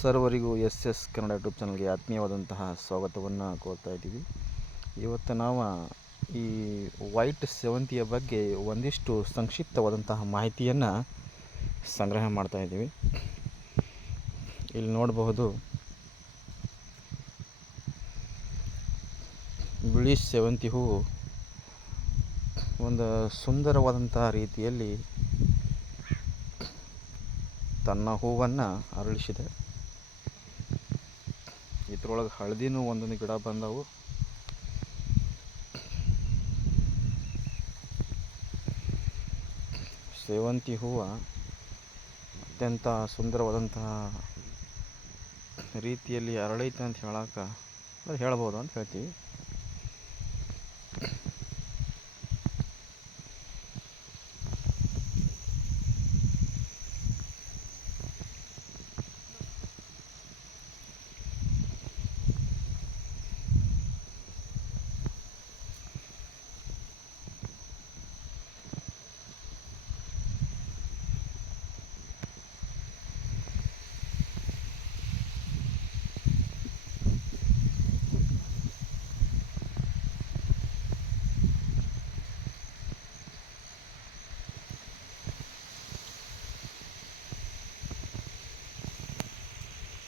ಸರ್ವರಿಗೂ S S Kannada YouTube ಚಾನಲ್ಗೆ ಆತ್ಮೀಯವಾದಂತಹ ಸ್ವಾಗತವನ್ನು ಕೋರ್ತಾ ಇದ್ದೀವಿ. ಇವತ್ತು ನಾವು ಈ ವೈಟ್ ಸೇವಂತಿಯ ಬಗ್ಗೆ ಒಂದಿಷ್ಟು ಸಂಕ್ಷಿಪ್ತವಾದಂತಹ ಮಾಹಿತಿಯನ್ನು ಸಂಗ್ರಹ ಮಾಡ್ತಾ ಇದ್ದೀವಿ. ಇಲ್ಲಿ ನೋಡಬಹುದು, ಬಿಳಿ ಸೇವಂತಿ ಹೂವು ಒಂದು ಸುಂದರವಾದಂತಹ ರೀತಿಯಲ್ಲಿ ತನ್ನ ಹೂವನ್ನು ಅರಳಿಸಿದೆ. ಇದ್ರೊಳಗೆ ಹಳದಿನೂ ಒಂದೊಂದು ಗಿಡ ಬಂದವು. ಸೇವಂತಿ ಹೂವು ಅತ್ಯಂತ ಸುಂದರವಾದಂತಹ ರೀತಿಯಲ್ಲಿ ಅರಳೈತೆ ಅಂತ ಹೇಳಕ್ಕೆ ಹೇಳ್ಬೋದು ಅಂತ ಹೇಳ್ತೀವಿ.